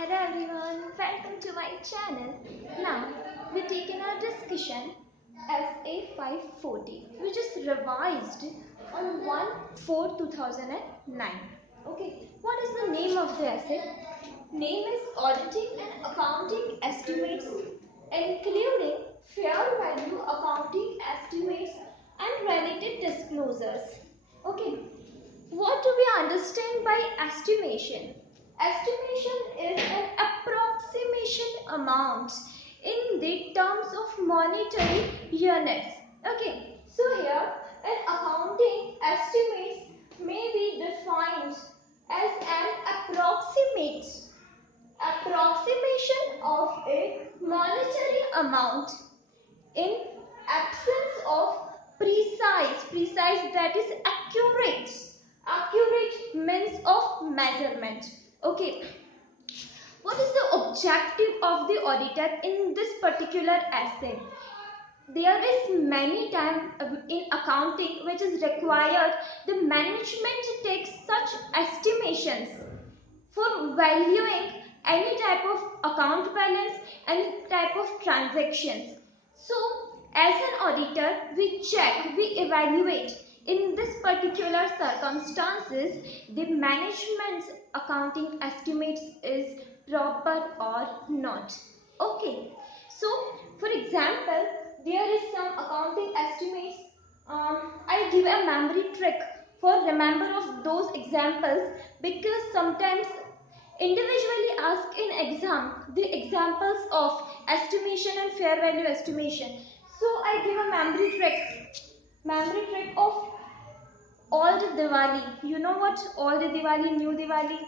Hello everyone, welcome to my channel. Now we're taking our discussion SA 540 which is revised on 1/4/2009. Okay, what is the name of the essay? Name is Auditing and Accounting Estimates including fair value accounting estimates and related disclosures. Okay, what do we understand by estimation? Estimation is an approximation amount in the terms of monetary units. Okay, so here an accounting estimates may be defined as an approximation of a monetary amount in absence of precise that is accurate means of measurement. Okay, what is the objective of the auditor in this particular essay? There is many times in accounting which is required the management takes such estimations for valuing any type of account balance, any type of transactions. So as an auditor, we check, we evaluate in this particular circumstances the management's accounting estimates is proper or not. Okay, so for example, there is some accounting estimates. I give a memory trick for remember of those examples because sometimes individually ask in exam the examples of estimation and fair value estimation. So I give a memory trick of old Diwali. You know what old Diwali, new Diwali?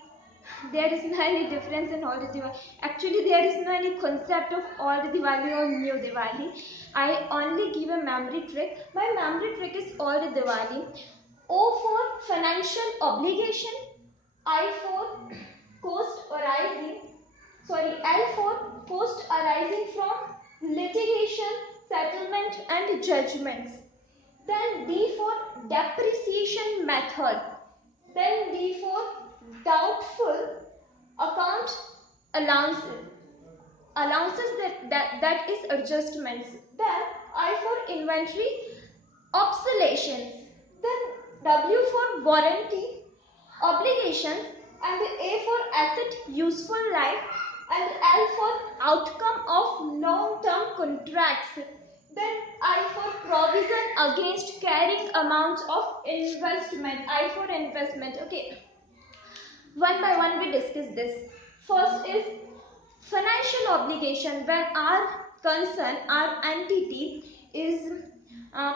There is no any difference in old Diwali. Actually, there is no any concept of old Diwali or new Diwali. I only give a memory trick. My memory trick is old Diwali. O for financial obligation, I for L for cost arising from litigation, settlement and judgments. Then D for depreciation method. Then D for doubtful account allowances. That is adjustments. Then I for inventory obsolescence. Then W for warranty obligations and the A for asset useful life and L for outcome of long-term contracts. Then I for provision against carrying amounts of investment. I for investment. Okay. One by one we discuss this. First is financial obligation. When our concern, our entity is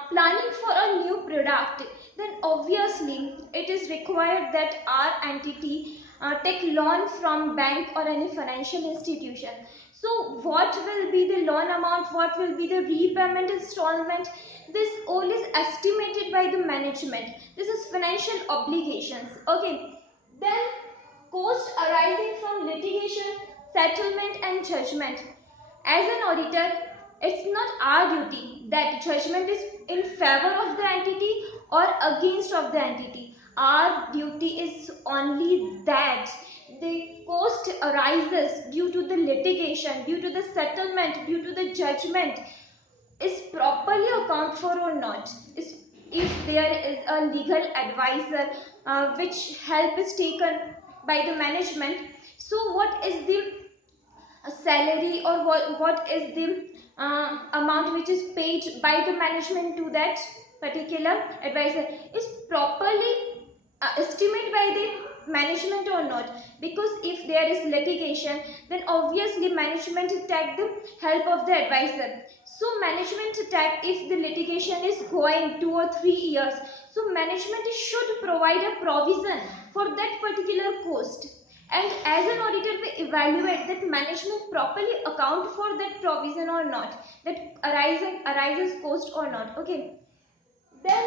planning for a new product, then obviously it is required that our entity take loan from bank or any financial institution. So what will be the loan amount, what will be the repayment installment, this all is estimated by the management. This is financial obligations. Okay, then cost arising from litigation, settlement and judgment. As an auditor, it's not our duty that judgment is in favor of the entity or against of the entity. Our duty is only that the cost arises due to the litigation, due to the settlement, due to the judgment is properly accounted for or not. If there is a legal advisor which help is taken by the management, so what is the salary or what is the amount which is paid by the management to that particular advisor is properly estimated by the management or not. Because if there is litigation, then obviously management take the help of the advisor. So management take, if the litigation is going 2 or 3 years, so management should provide a provision for that particular cost. And as an auditor, we evaluate that management properly account for that provision or not, that arises cost or not. Okay. Then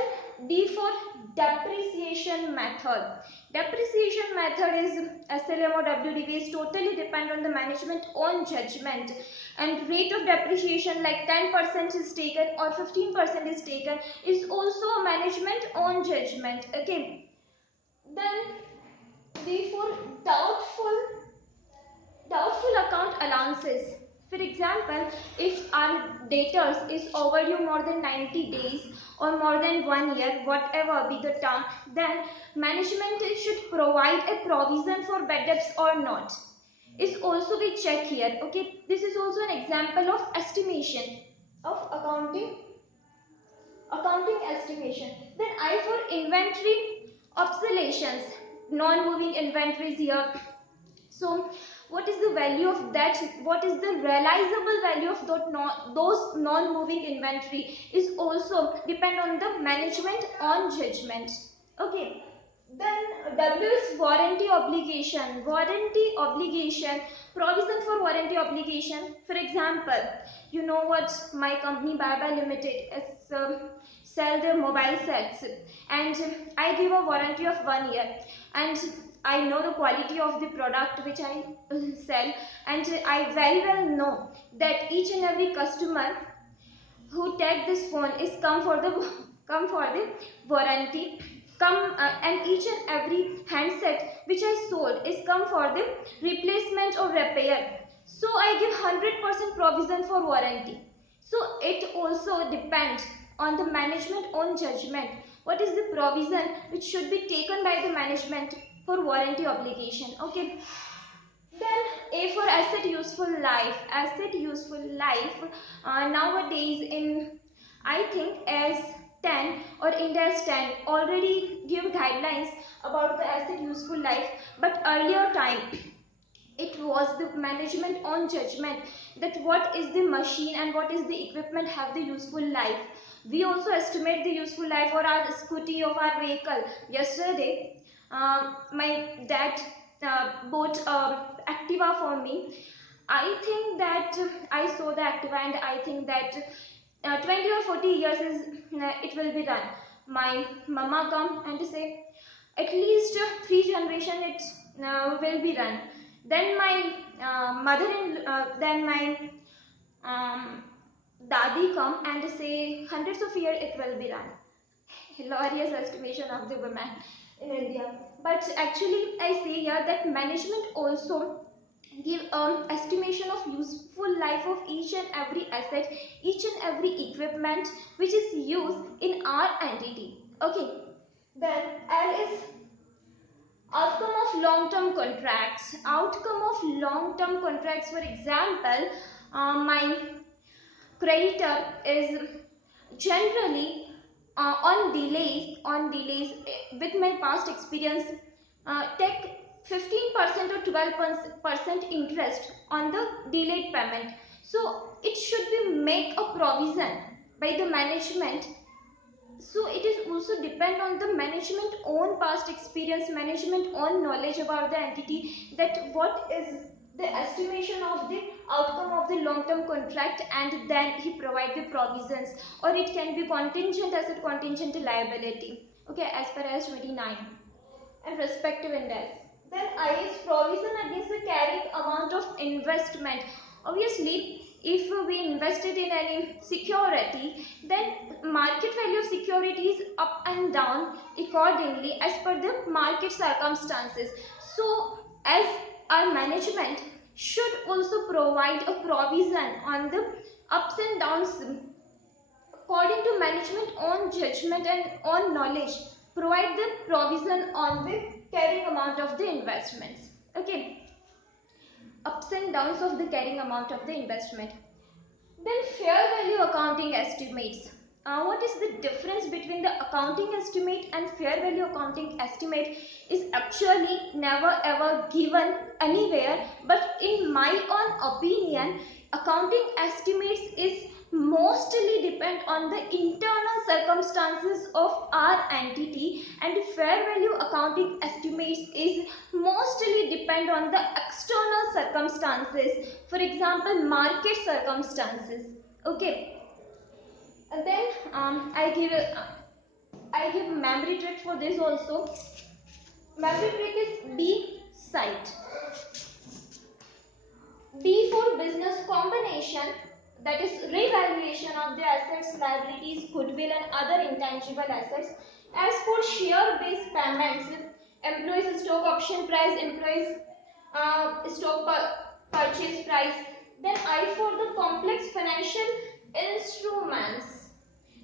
D for depreciation method. Depreciation method is SLM or WDV is totally depend on the management own judgment, and rate of depreciation like 10% is taken or 15% is taken is also a management own judgment. Okay. Then D for doubtful allowances. For example, if our debtors is overdue more than 90 days or more than 1 year, whatever be the term, then management should provide a provision for bad debts or not. Is also we check here. Okay, this is also an example of estimation of accounting estimation. Then I for inventory obsolescence, non-moving inventories here. So what is the value of that? What is the realizable value of those non-moving inventory is also depend on the management on judgment. Okay. Then W is warranty obligation. Warranty obligation, provision for warranty obligation. For example, you know what, my company Bye Limited is sell the mobile sets, and I give a warranty of 1 year, and I know the quality of the product which I sell, and I very well know that each and every customer who take this phone is come for the warranty, and each and every handset which I sold is come for the replacement or repair. So I give 100% provision for warranty. So it also depends on the management own judgment. What is the provision which should be taken by the management for warranty obligation? Okay. Then A for asset useful life. Asset useful life nowadays in I think as 10 or India's 10 already give guidelines about the asset useful life, but earlier time it was the management on judgment that what is the machine and what is the equipment have the useful life. We also estimate the useful life for our scooty of our vehicle. Yesterday my dad bought Activa for me. I think that I saw the Activa and I think that 20 or 40 years is it will be run. My mama come and say at least 3 generation it will be run. Then my then my um, dadi come and say hundreds of years it will be run. Hilarious estimation of the women in India. But actually I say here that management also give estimation of useful life of each and every asset, each and every equipment which is used in our entity. Okay. Then L is outcome of long-term contracts. Outcome of long-term contracts, for example, my creditor is generally on delays with my past experience take 15% or 12% interest on the delayed payment. So it should be make a provision by the management. So it is also depend on the management own past experience, management own knowledge about the entity, that what is the estimation of the outcome of the long-term contract, and then he provide the provisions, or it can be contingent asset, contingent liability. Okay, as per as 29 and respective index. Then I is provision against the carrying amount of investment. Obviously, if we invested in any security, then market value of security is up and down accordingly as per the market circumstances. So as our management should also provide a provision on the ups and downs according to management on judgment and on knowledge, provide the provision on the carrying amount of the investments. Okay, ups and downs of the carrying amount of the investment. Then fair value accounting estimates. What is the difference between the accounting estimate and fair value accounting estimate is actually never ever given anywhere, but in my own opinion, accounting estimates is mostly depend on the internal circumstances of our entity, and fair value accounting estimates is mostly depend on the external circumstances, for example market circumstances. Okay, and then I give memory trick for this also. Memory trick is B site. B for business combination, that is revaluation of the assets, liabilities, goodwill and other intangible assets. As for share based payments, employees stock option price, employees stock purchase price. Then I for the complex financial instruments.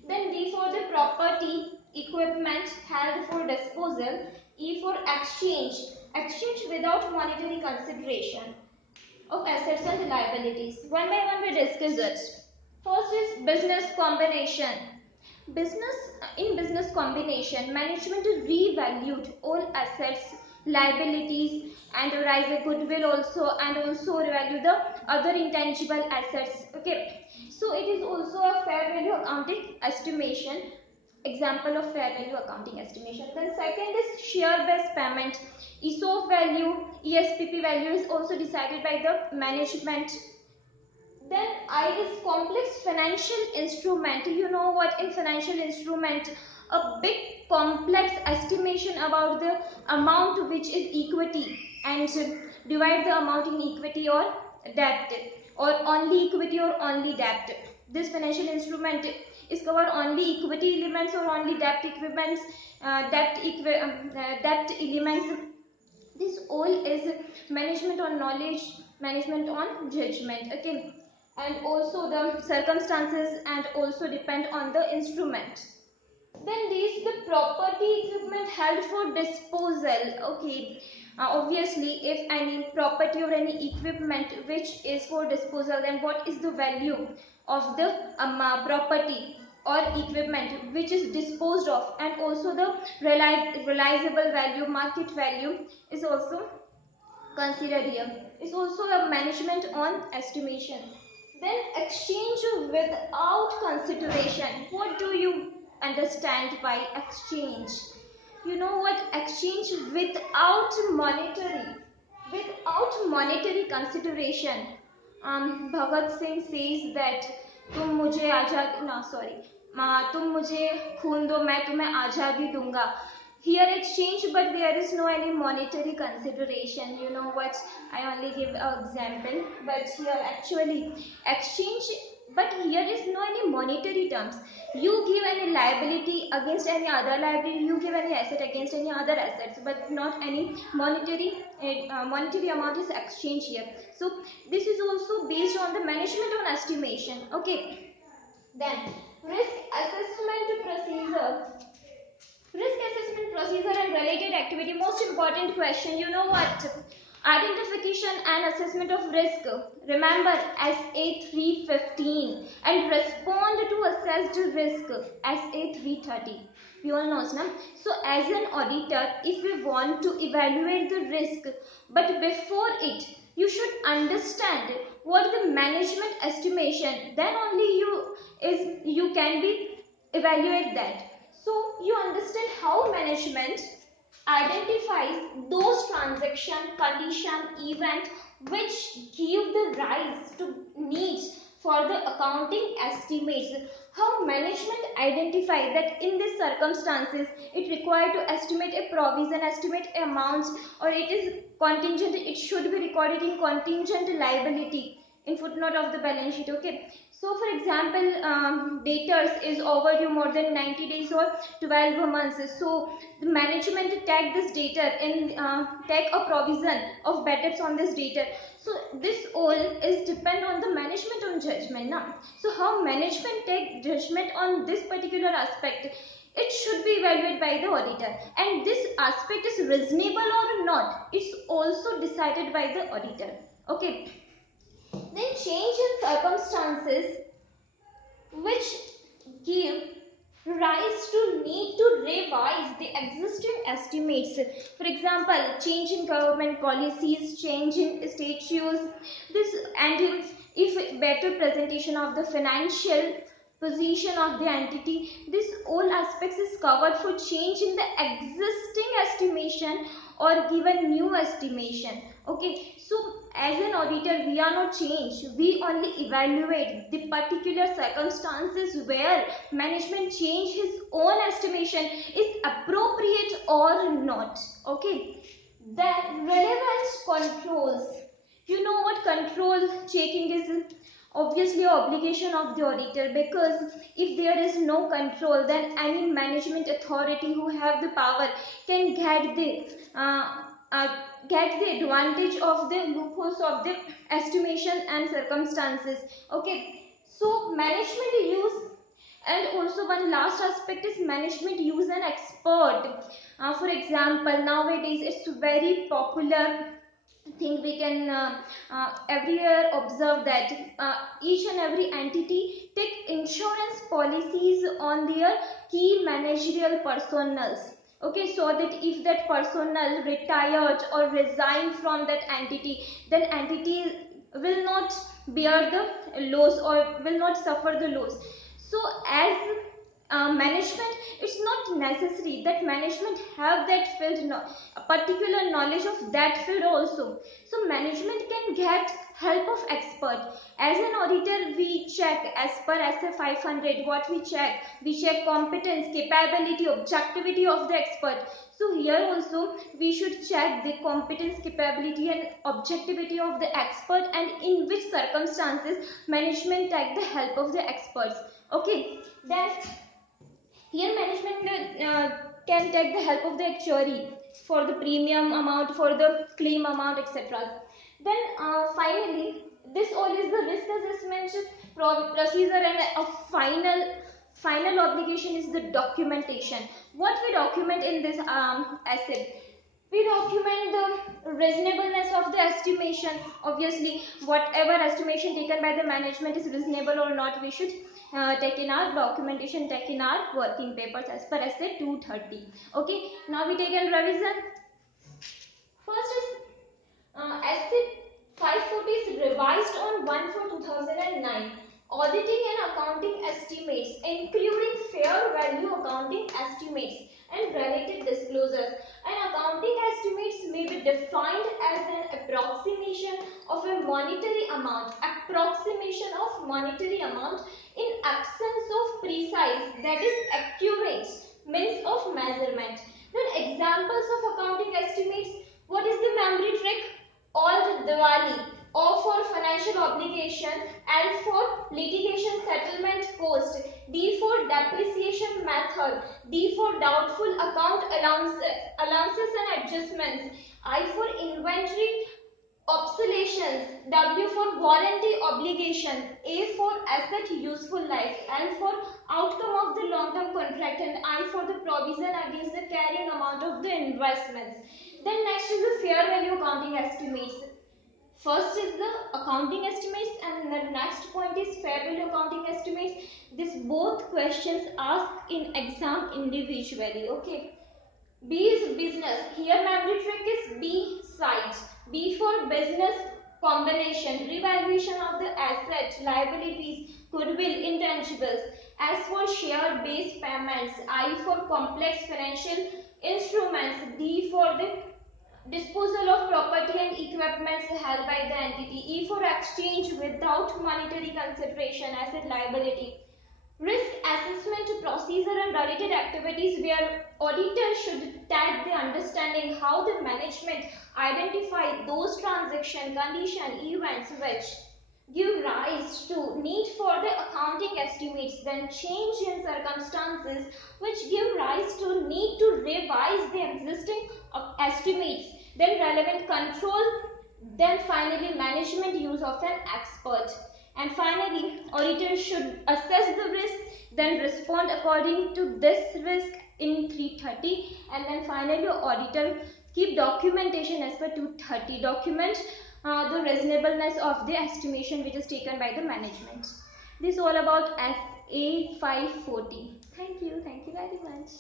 Then D for the property, equipment held for disposal. E for exchange, exchange without monetary consideration of assets and liabilities. One by one we discuss it. First is business combination. Business in business combination, management revalued all assets, liabilities, and raise a goodwill also, and also revalue the other intangible assets. Okay, so it is also a fair value accounting estimation. Example of fair value accounting estimation. Then second is share based payment. ESOP value, ESPP value is also decided by the management. Then I is complex financial instrument. You know what, in financial instrument, a big complex estimation about the amount which is equity, and divide the amount in equity or debt, or only equity or only debt. This financial instrument is cover only equity elements or only debt equivalents, debt elements. This all is management on knowledge, management on judgment. Okay, and also the circumstances and also depend on the instrument. Then these the property equipment held for disposal. Okay, obviously if any property or any equipment which is for disposal, then what is the value of the property or equipment which is disposed of, and also the realizable value, market value is also considered here. Is also a management on estimation. Then exchange without consideration. What do you understand by exchange? You know what, exchange without monetary consideration. Bhagat Singh says that तुम मुझे आजाद ना sorry तुम मुझे खून दो मैं तुम्हें आजादी दूंगा. Here exchange, but there is no any monetary consideration. You know what, I only give an example, but here actually exchange, but here is no any monetary terms. You give any liability against any other liability, you give any asset against any other assets, but not any monetary monetary amount is exchanged here. So this is also based on the management on estimation. Okay, then risk assessment procedure. Risk assessment procedure and related activity. Most important question. You know what? Identification and assessment of risk. Remember SA 315 and respond to assessed risk SA 330. We all know, na? So as an auditor, if we want to evaluate the risk, but before it, you should understand what the management estimation. Then only you can be evaluate that. So you understand how management identifies those transaction, condition, event which give the rise to needs for the accounting estimates. How management identify that in these circumstances it required to estimate a provision, estimate amounts, or it is contingent, it should be recorded in contingent liability in footnote of the balance sheet. Okay, so for example, debtors is overdue more than 90 days or 12 months. So the management take this debtor and take a provision of bad debts on this debtor. So this all is depend on the management on judgment. Now, so how management take judgment on this particular aspect, it should be evaluated by the auditor, and this aspect is reasonable or not, it's also decided by the auditor. Okay, then change in circumstances which give rise to need to revise the existing estimates. For example, change in government policies, change in statutes, this, and if better presentation of the financial position of the entity, this all aspects is covered for change in the existing estimation or given new estimation. Okay, so as an auditor we are not changed, we only evaluate the particular circumstances where management change his own estimation is appropriate or not. Okay, then relevance controls. You know what control checking is obviously obligation of the auditor, because if there is no control, then any management authority who have the power can uh, uh, get the advantage of the loopholes of the estimation and circumstances. Okay, so management use, and also one last aspect is management use an expert. For example, nowadays it's very popular thing, we can every year observe that each and every entity take insurance policies on their key managerial personals. Okay, so that if that personnel retired or resigned from that entity, then entity will not bear the loss or will not suffer the loss. So as management, it's not necessary that management have that field, a particular knowledge of that field also. So management can get help of expert. As an auditor, we check as per SF 500, what we check competence, capability, objectivity of the expert. So here also we should check the competence, capability and objectivity of the expert, and in which circumstances management take the help of the experts. Okay, then here management can take the help of the actuary for the premium amount, for the claim amount, etc. Then finally, this all is the risk assessment procedure, and a final obligation is the documentation. What we document in this asset? We document the reasonableness of the estimation. Obviously, whatever estimation taken by the management is reasonable or not, we should take in our documentation, take in our working papers as per essay 230. Okay, now we take a revision. First is essay 540 is revised on 1/4/2009. Auditing and accounting estimates, including fair value accounting estimates and related disclosures. An accounting estimates may be defined as an approximation of a monetary amount, in absence of precise, that is accurate, means of measurement. Then examples of accounting estimates. What is the memory trick? Old Diwali, O for financial obligation, L for litigation settlement cost, D for depreciation method, D for doubtful account allowances and adjustments, I for inventory obsolescence, W for warranty obligation, A for asset useful life, L for outcome of the long-term contract, and I for the provision against the carrying amount of the investments. Then next is the fair value accounting estimates. First is the accounting estimates and the next point is fair value accounting estimates. This both questions asked in exam individually. Okay. B is business. Here memory trick is B side. B for business combination, revaluation of the assets, liabilities, goodwill, intangibles. S for share based payments. I for complex financial instruments. D for the disposal of property and equipments held by the entity. E for exchange without monetary consideration, asset liability. Risk assessment procedure and related activities, where auditors should take the understanding how the management identify those transaction, condition, events which give rise to need for the accounting estimates, then change in circumstances which give rise to need to revise the existing estimates, then relevant control, then finally management use of an expert. And finally, auditors should assess the risk, then respond according to this risk in 330, and then finally auditor keep documentation as per 230. Document the reasonableness of the estimation which is taken by the management. This is all about SA 540. Thank you very much.